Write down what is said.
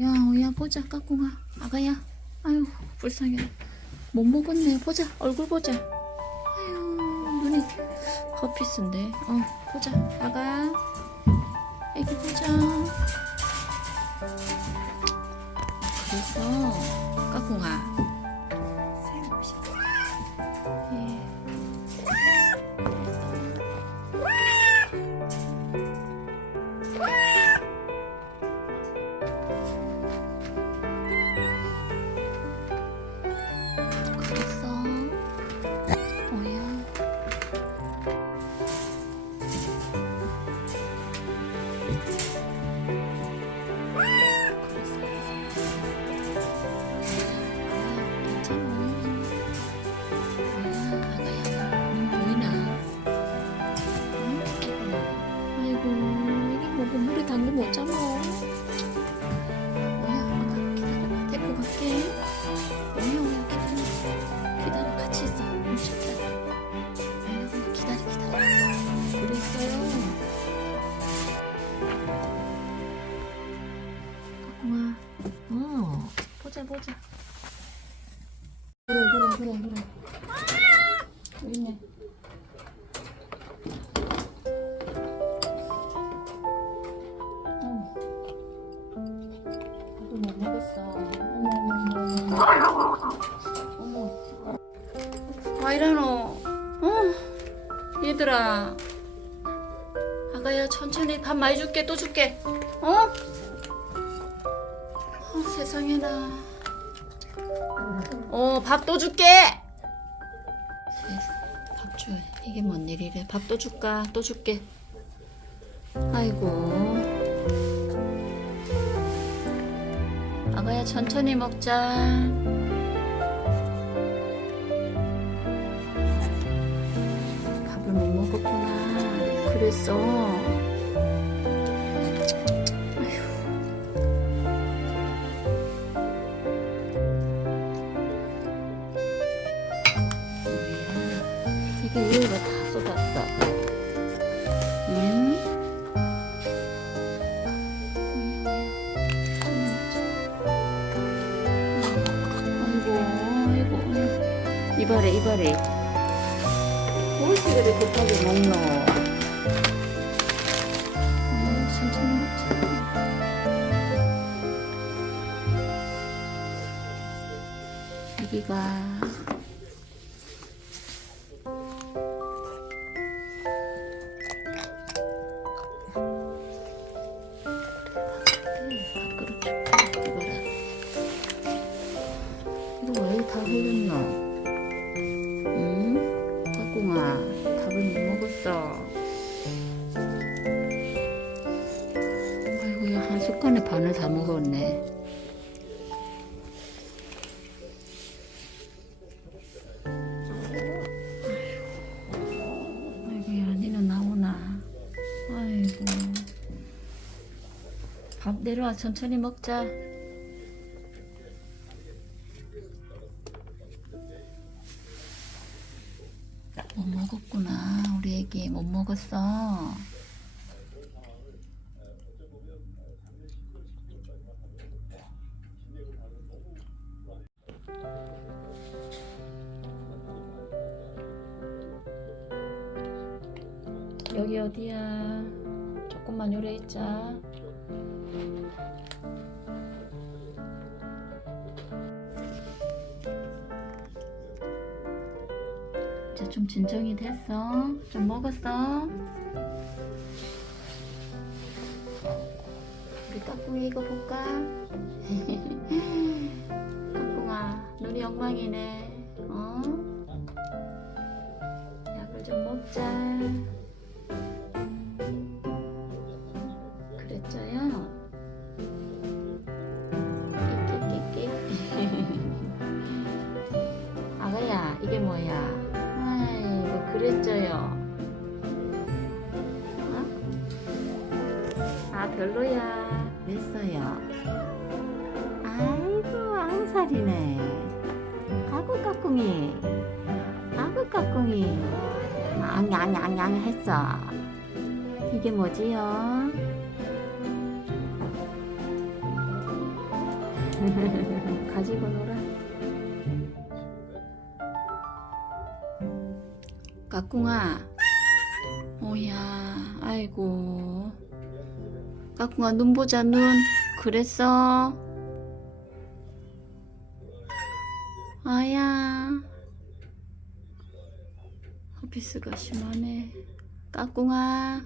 야, 야, 보자, 까꿍아. 아가야. 아유, 불쌍해. 못 먹었네. 보자, 얼굴 보자. 아유, 눈이 커피스인데. 어, 보자, 아가. 보자. 보자 그래 그래 그래 그래. 여기 있네. 어. 못 어머 어머 어머. 어머. 와 이러노. 어 얘들아. 아가야 천천히 밥 많이 줄게 또 줄게. 어? 어 세상에나 어 밥 또 줄게 밥 줘. 이게 뭔 일이래 밥 또 줄까 또 줄게 아이고 아가야 천천히 먹자 밥을 못 먹었구나. 그랬어. 뭐야. 이게 우유가 다 쏟았어. 응? 아이고, 아이고. 이발해, 이발해. 무엇이 그래 급하게 먹노? 음, 천천히 먹자. 여기가 다 흘렸노? 응? 까꿍아, 밥을 못 먹었어. 아이고야, 한 숟갈에 반을 다 먹었네. 밥 내려와, 천천히 먹자. 애기 못 먹었어. 여기 어디야? 조금만 요래 있자. 좀 진정이 됐어? 좀 먹었어? 우리 까꿍이 이거 볼까? 까꿍아 눈이 엉망이네 어? 약을 좀 먹자 별로야 됐어요 아이고 아홉 살이네 아구 까꿍이 아구 까꿍이 앙앙앙앙 했어 이게 뭐지요? 가지고 놀아. 까꿍아. 오야, 아이고. 까꿍아, 눈 보자, 눈. 그랬어? 아야. 허피스가 심하네. 까꿍아.